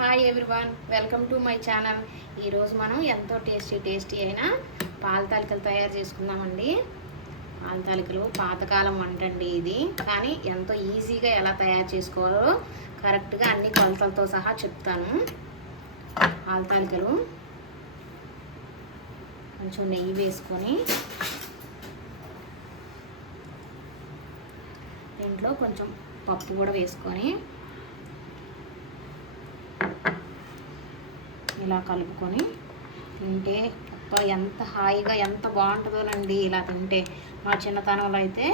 Hi everyone, welcome to my channel. ఈరోజు మనం ఎంతో టేస్టీ అయిన పాల తాలికలు తయారు చేసుకుందామండి. పాల తాలికలు పాతకాలం వంట అండి ఇది, కానీ ఎంతో ఈజీగా ఎలా తయారు చేసుకోవాలో కరెక్ట్గా అన్ని కొలతలతో సహా చెప్తాను. పాల తాలికలు కొంచెం నెయ్యి వేసుకొని దీంట్లో కొంచెం పప్పు కూడా వేసుకొని ఇలా కలుపుకొని తింటే ఎంత హాయిగా ఎంత బాగుంటుందోనండి. ఇలా తింటే మా చిన్నతనంలో అయితే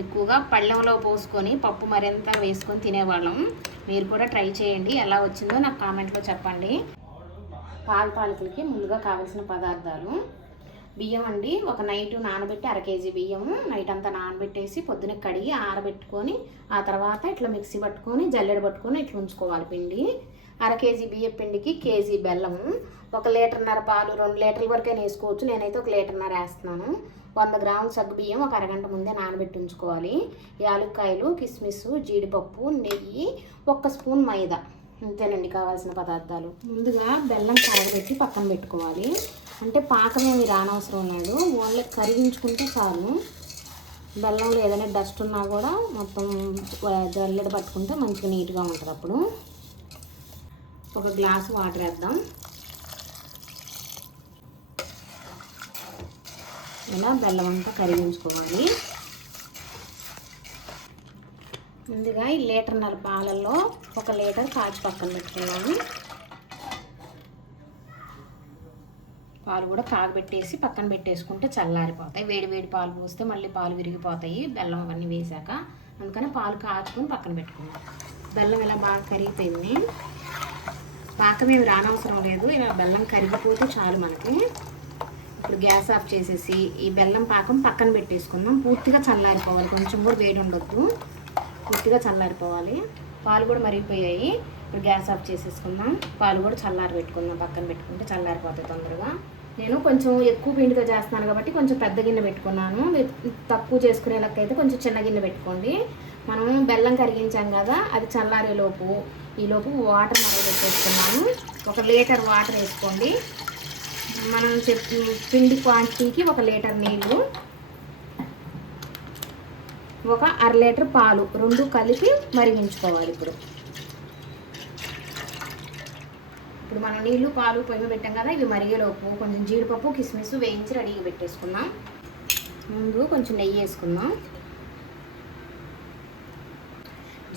ఎక్కువగా పళ్ళెంలో పోసుకొని పప్పు మరింత వేసుకొని తినేవాళ్ళం. మీరు కూడా ట్రై చేయండి, ఎలా వచ్చిందో నాకు కామెంట్లో చెప్పండి. పాల తాలికలకి ముందుగా కావాల్సిన పదార్థాలు: బియ్యం అండి, ఒక నైట్ నానబెట్టి 1/2 కేజీ బియ్యము నైట్ అంతా నానబెట్టేసి పొద్దున కడిగి ఆరబెట్టుకొని ఆ తర్వాత ఇట్లా మిక్సీ పట్టుకొని జల్లెడ పట్టుకొని ఇట్లా ఉంచుకోవాలి. పిండి 1/2 కేజీ బియ్యం పిండికి కేజీ బెల్లము, 1 లీటర్న్నర పాలు, 2 లీటర్ల వరకైనా వేసుకోవచ్చు. నేనైతే 1 లీటర్న్నర వేస్తున్నాను. 100 గ్రాముల సగ్గు బియ్యం ఒక అరగంట ముందే నానబెట్టి ఉంచుకోవాలి. యాలక్కాయలు, కిస్మిస్, జీడిపప్పు, నెయ్యి, 1 స్పూన్ మైదా. అంతేనండి కావాల్సిన పదార్థాలు. ముందుగా బెల్లం కరగబెట్టి పక్కన పెట్టుకోవాలి. అంటే పాకమేమి రానవసరం లేదు, ఓన్లీ కరిగించుకుంటే చాలు. బెల్లంలో ఏదైనా డస్ట్ ఉన్నా కూడా మొత్తం జల్లెడ పట్టుకుంటే మంచిగా నీట్గా ఉంటుంది. అప్పుడు 1 గ్లాసు వాటర్ వేద్దాం. ఇలా బెల్లం అంతా కరిగించుకోవాలి. ముందుగా ఈ 1.5 లీటర్ పాలల్లో 1 లీటర్ కాచి పక్కన పెట్టుకున్నాము. పాలు కూడా కాగబెట్టేసి పక్కన పెట్టేసుకుంటే చల్లారిపోతాయి. వేడి పాలు పోస్తే మళ్ళీ పాలు విరిగిపోతాయి బెల్లం అవన్నీ వేసాక. అందుకని పాలు కాచుకొని పక్కన పెట్టుకున్నాం. బెల్లం ఇలా బాగా కరిగిపోయింది. పాకం ఏమి రానవసరం లేదు, ఇలా బెల్లం కరిగిపోతే చాలు మనకి. ఇప్పుడు గ్యాస్ ఆఫ్ చేసేసి ఈ బెల్లం పాకం పక్కన పెట్టేసుకుందాం. పూర్తిగా చల్లారిపోవాలి, కొంచెం కూడా వేడి ఉండొద్దు, పూర్తిగా చల్లారిపోవాలి. పాలు కూడా మరిగిపోయాయి. ఇప్పుడు గ్యాస్ ఆఫ్ చేసేసుకుందాం. పాలు కూడా చల్లారి పెట్టుకుందాం, పక్కన పెట్టుకుంటే చల్లారిపోతాయి తొందరగా. నేను కొంచెం ఎక్కువ పిండితో చేస్తున్నాను కాబట్టి కొంచెం పెద్ద గిన్నె పెట్టుకున్నాను. తక్కువ చేసుకునే లెక్క అయితే కొంచెం చిన్న గిన్నె పెట్టుకోండి. మనం బెల్లం కరిగించాం కదా, అది చల్లారేలోపు ఈలోపు వాటర్ మరగబెట్టేసుకున్నాము. 1 లీటర్ వాటర్ వేసుకోండి. మనం పిండి క్వాంటిటీకి 1 లీటర్ నీళ్ళు, 1/2 లీటర్ పాలు, 2 కలిపి మరిగించుకోవాలి. ఇప్పుడు మనం నీళ్ళు పాలు పొయ్యి పెట్టాం కదా, ఇవి మరిగేలోపు కొంచెం జీడిపప్పు, కిస్మిస్ వేయించి రెడీగా పెట్టేసుకుందాం. ముందు కొంచెం నెయ్యి వేసుకుందాం.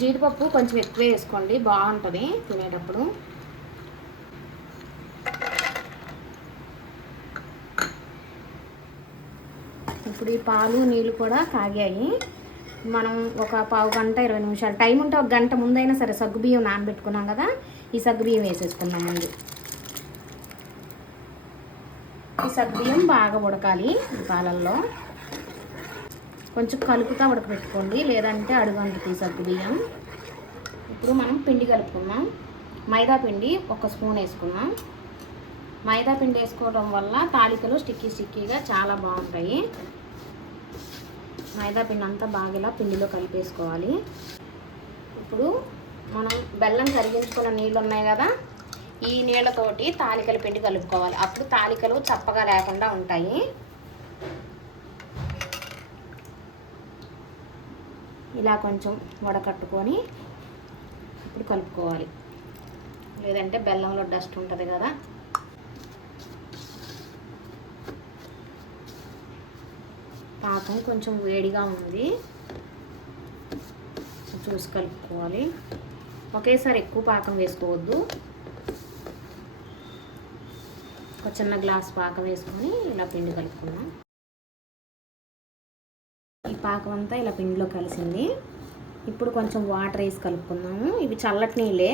జీడిపప్పు కొంచెం ఎక్కువ వేసుకోండి, బాగుంటుంది తినేటప్పుడు. ఇప్పుడు ఈ పాలు నీళ్ళు కూడా కాగాయి. మనం ఒక పావు గంట 20 నిమిషాలు టైం ఉంటే 1 గంట ముందైనా సరే సగ్గుబియ్యం నానబెట్టుకున్నాం కదా, ఈ సగ్గుబియ్యం వేసేసుకున్నాం. ముందు ఈ సగ్గుబియ్యం బాగా ఉడకాలి. ఈ పాలల్లో కొంచెం కలుపుతా ఉడకబెట్టుకోండి, లేదంటే అడుగంటుతుంది సగ్గుబియ్యం. ఇప్పుడు మనం పిండి కలుపుకుందాం. మైదా పిండి 1 స్పూన్ వేసుకుందాం. మైదా పిండి వేసుకోవడం వల్ల తాలికలు స్టిక్కీగా చాలా బాగుంటాయి. మైదా పిండి అంతా బాగా ఇలా పిండిలో కలిపేసుకోవాలి. ఇప్పుడు మనం బెల్లం కరిగించుకున్న నీళ్ళు ఉన్నాయి కదా, ఈ నీళ్ళతోటి తాలికల పిండి కలుపుకోవాలి. అప్పుడు తాలికలు చప్పగా లేకుండా ఉంటాయి. ఇలా కొంచెం వడకట్టుకొని ఇప్పుడు కలుపుకోవాలి, లేదంటే బెల్లంలో డస్ట్ ఉంటుంది కదా. పాకం కొంచెం వేడిగా ఉంది, చూసి కలుపుకోవాలి. ఒకేసారి ఎక్కువ పాకం వేసుకోవద్దు. ఒక చిన్న గ్లాస్ పాకం వేసుకొని ఇలా పిండి కలుపుకుందాం. ఈ పాకం అంతా ఇలా పిండిలో కలిసింది. ఇప్పుడు కొంచెం వాటర్ వేసి కలుపుకుందాము. ఇవి చల్లటి నీళ్ళే.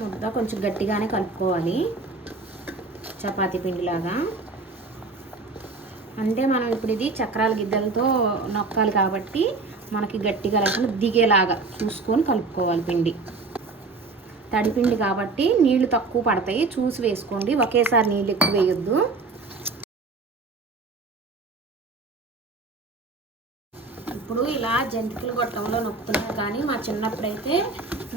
ముద్ద కొంచెం గట్టిగానే కలుపుకోవాలి, చపాతీ పిండిలాగా. అంటే మనం ఇప్పుడు ఇది చక్రాల గిద్దలతో నొక్కాలి కాబట్టి మనకి గట్టిగా లేకుండా దిగేలాగా చూసుకొని కలుపుకోవాలి. పిండి తడిపిండి కాబట్టి నీళ్లు తక్కువ పడతాయి, చూసి వేసుకోండి. ఒకేసారి నీళ్ళు ఎక్కువ వేయొద్దు. ఇప్పుడు ఇలా జంతికలు గొట్టంలో నొక్కుతున్నారు, కానీ మా చిన్నప్పుడైతే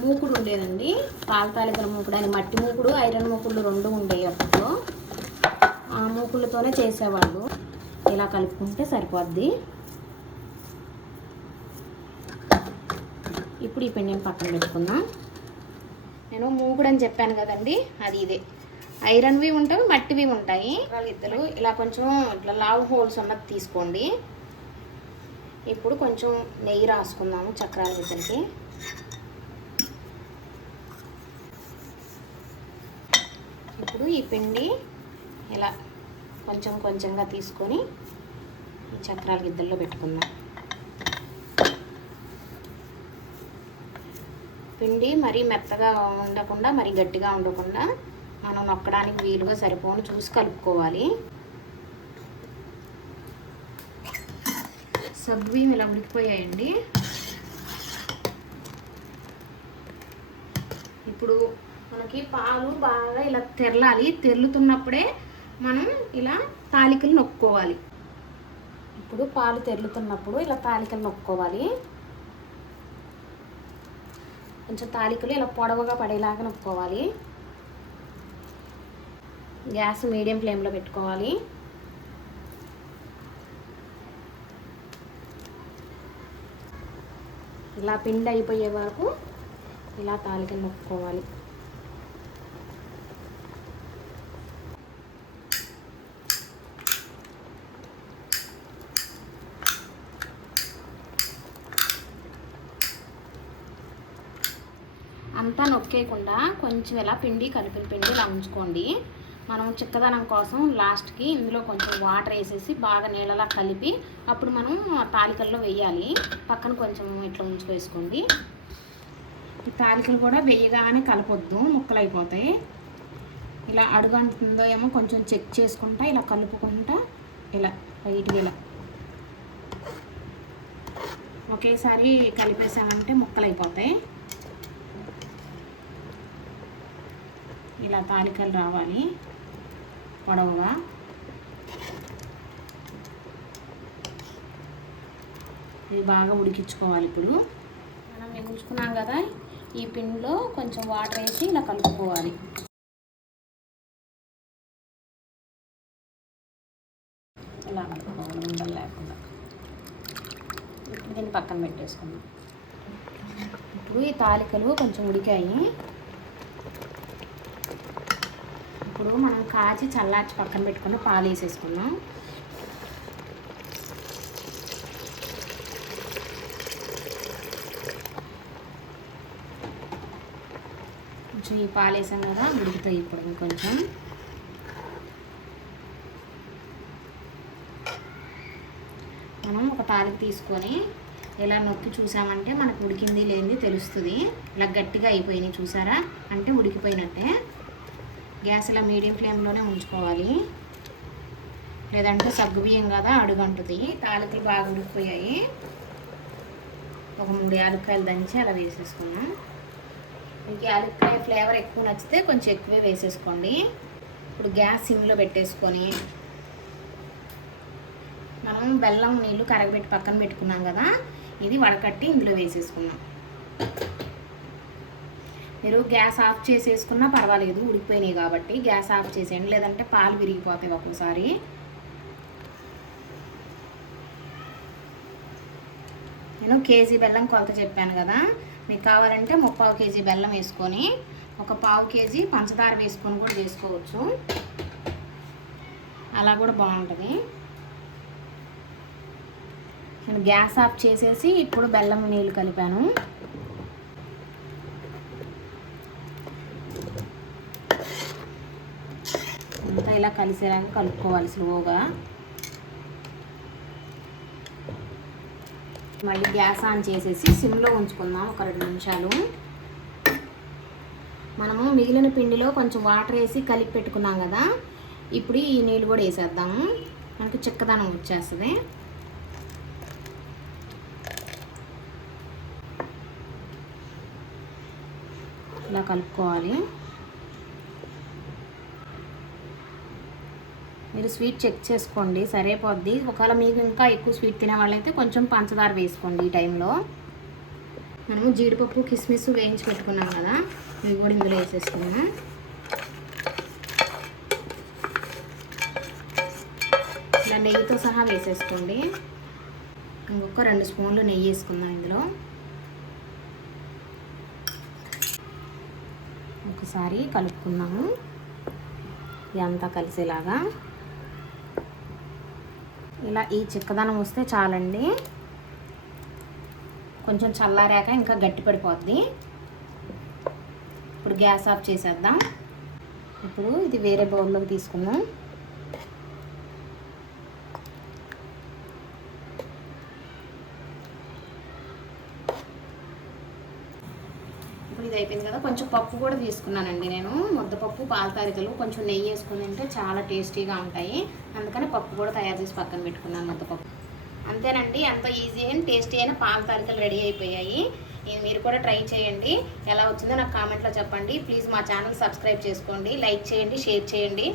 మూకుడు ఉండేదండి. పాల తాలికల మూకుడు అని, మట్టి మూకుడు ఐరన్ మూకుళ్ళు 2 ఉండేవి అప్పట్లో. ఆ మూకుళ్ళతోనే చేసేవాళ్ళు. ఇలా కలుపుకుంటే సరిపోద్ది. ఇప్పుడు ఈ పిండిని పక్కన పెట్టుకుందాం. నేను మూకుడు అని చెప్పాను కదండి, అది ఇదే. ఐరన్వి ఉంటాయి, మట్టివి ఉంటాయి. ఇద్దరు ఇలా కొంచెం ఇట్లా లావు హోల్స్ ఉన్నది తీసుకోండి. ఇప్పుడు కొంచెం నెయ్యి రాసుకుందాము చక్రాల గిద్దలకి. ఇప్పుడు ఈ పిండి ఇలా కొంచెం కొంచెంగా తీసుకొని ఈ చక్రాల గిద్దల్లో పెట్టుకుందాం. పిండి మరీ మెత్తగా ఉండకుండా మరీ గట్టిగా ఉండకుండా మనం నొక్కడానికి వీలుగా సరిపోను చూసి కలుపుకోవాలి. సగ్గుబియ్యం ఇలా ఉడికిపోయాయండి. ఇప్పుడు మనకి పాలు బాగా ఇలా తెరలాలి. తెరులుతున్నప్పుడే మనం ఇలా తాలికలు నొక్కోవాలి. ఇప్పుడు పాలు తెరులుతున్నప్పుడు ఇలా తాలికలు నొక్కోవాలి. కొంచెం తాలికలు ఇలా పొడవుగా పడేలాగా నొక్కోవాలి. గ్యాస్ మీడియం ఫ్లేమ్లో పెట్టుకోవాలి. ఇలా పిండి అయిపోయే వరకు ఇలా తాలికలు నొక్కోవాలి. అంతా నొక్కేయకుండా కొంచెం ఇలా పిండి కలిపిన పిండి ఇలా ఉంచుకోండి. మనం చిక్కదనం కోసం లాస్ట్కి ఇందులో కొంచెం వాటర్ వేసేసి బాగా నీళ్ళలా కలిపి అప్పుడు మనం తాలికల్లో వేయాలి. పక్కన కొంచెం ఇట్లా ఉంచుకేసుకోండి. ఈ తాలికలు కూడా వేయగానే కలపొద్దు, ముక్కలు అయిపోతాయి. ఇలా అడుగంటుందో ఏమో కొంచెం చెక్ చేసుకుంటా ఇలా కలుపుకుంటా ఇలా లైట్గా ఇలా ఒకేసారి కలిపేసామంటే ముక్కలు అయిపోతాయి. ఇలా తాలికలు రావాలి పొడవుగా. ఇది బాగా ఉడికించుకోవాలి. ఇప్పుడు మనం మిగుల్చుకున్నాం కదా, ఈ పిండిలో కొంచెం వాటర్ వేసి ఇలా కలుపుకోవాలి. ఇలా కలుపుకోవాలి ఉండలు లేకుండా. ఇప్పుడు దీన్ని పక్కన పెట్టేసుకుందాం. ఇప్పుడు ఈ తాలికలు కొంచెం ఉడికాయి. ఇప్పుడు మనం కాచి చల్లార్చి పక్కన పెట్టుకుని పాలు వేసేసుకున్నాం. కొంచెం ఈ పాలు వేసాం కదా, ఉడుకుతాయి. ఇప్పుడు కొంచెం మనం ఒక తాలిక తీసుకొని ఇలా నొక్కి చూసామంటే మనకు ఉడికింది లేనిది తెలుస్తుంది. ఇలా గట్టిగా అయిపోయినాయి చూసారా, అంటే ఉడికిపోయినట్టే. గ్యాస్ ఇలా మీడియం ఫ్లేమ్లోనే ఉంచుకోవాలి, లేదంటే సగ్గుబియ్యం కదా అడుగంటుంది. తాలికలు బాగా ఉడికిపోయాయి. ఒక 3 యాలక్కాయలు దంచి అలా వేసేసుకున్నాం. మీకు యాలక్కాయ ఫ్లేవర్ ఎక్కువ నచ్చితే కొంచెం ఎక్కువే వేసేసుకోండి. ఇప్పుడు గ్యాస్ సిమ్లో పెట్టేసుకొని మనం బెల్లం నీళ్ళు కరగబెట్టి పక్కన పెట్టుకున్నాం కదా, ఇది వడకట్టి ఇందులో వేసేసుకున్నాం. మీరు గ్యాస్ ఆఫ్ చేసేసుకున్నా పర్వాలేదు, ఉడికిపోయినాయి కాబట్టి గ్యాస్ ఆఫ్ చేసేయండి, లేదంటే పాలు విరిగిపోతాయి ఒక్కోసారి. నేను కేజీ బెల్లం కొలత చెప్పాను కదా, మీకు కావాలంటే 3/4 కేజీ బెల్లం వేసుకొని 1/4 కేజీ పంచదార వేసుకొని కూడా చేసుకోవచ్చు. అలా కూడా బాగుంటుంది. నేను గ్యాస్ ఆఫ్ చేసేసి ఇప్పుడు బెల్లం నీళ్ళు కలిపాను. అంతా ఇలా కలిసేలాగా కలుపుకోవాలి స్లోగా. మళ్ళీ గ్యాస్ ఆన్ చేసేసి సిమ్లో ఉంచుకుందాం ఒక 2 నిమిషాలు. మనము మిగిలిన పిండిలో కొంచెం వాటర్ వేసి కలిపి పెట్టుకున్నాం కదా, ఇప్పుడు ఈ నీళ్ళు కూడా వేసేద్దాము. మనకి చిక్కదనం వచ్చేస్తుంది. ఇలా కలుపుకోవాలి. మీరు స్వీట్ చెక్ చేసుకోండి, సరిపోద్ది. ఒకవేళ మీకు ఇంకా ఎక్కువ స్వీట్ తినే వాళ్ళైతే కొంచెం పంచదార వేసుకోండి. ఈ టైంలో మనము జీడిపప్పు కిస్మిస్ వేయించి పెట్టుకున్నాం కదా, ఇవి కూడా ఇందులో వేసేసుకున్నాం. ఇలా నెయ్యితో సహా వేసేసుకోండి. ఇంకొక 2 స్పూన్లు నెయ్యి వేసుకుందాం. ఇందులో ఒకసారి కలుపుకున్నాము, ఇదంతా కలిసేలాగా. ఇలా ఈ చిక్కదనం వస్తే చాలండి. కొంచెం చల్లారాక ఇంకా గట్టి పడిపోద్ది. ఇప్పుడు గ్యాస్ ఆఫ్ చేసేద్దాం. ఇప్పుడు ఇది వేరే బౌల్లోకి తీసుకుందాం. ఇప్పుడు ఇది అయిపోయింది కదా, కొంచెం పప్పు కూడా తీసుకున్నానండి నేను. ముద్దపప్పు, పాల తాలికలు కొంచెం నెయ్యి వేసుకుని తింటే చాలా టేస్టీగా ఉంటాయి. అందుకని పప్పు కూడా తయారు చేసి పక్కన పెట్టుకున్నాను, ముద్దపప్పు. అంతేనండి, ఎంతో ఈజీ అయిన టేస్టీ అయిన పాల తాలికలు రెడీ అయిపోయాయి. మీరు కూడా ట్రై చేయండి. ఎలా వచ్చిందో నాకు కామెంట్లో చెప్పండి. ప్లీజ్ మా ఛానల్ సబ్స్క్రైబ్ చేసుకోండి, లైక్ చేయండి, షేర్ చేయండి.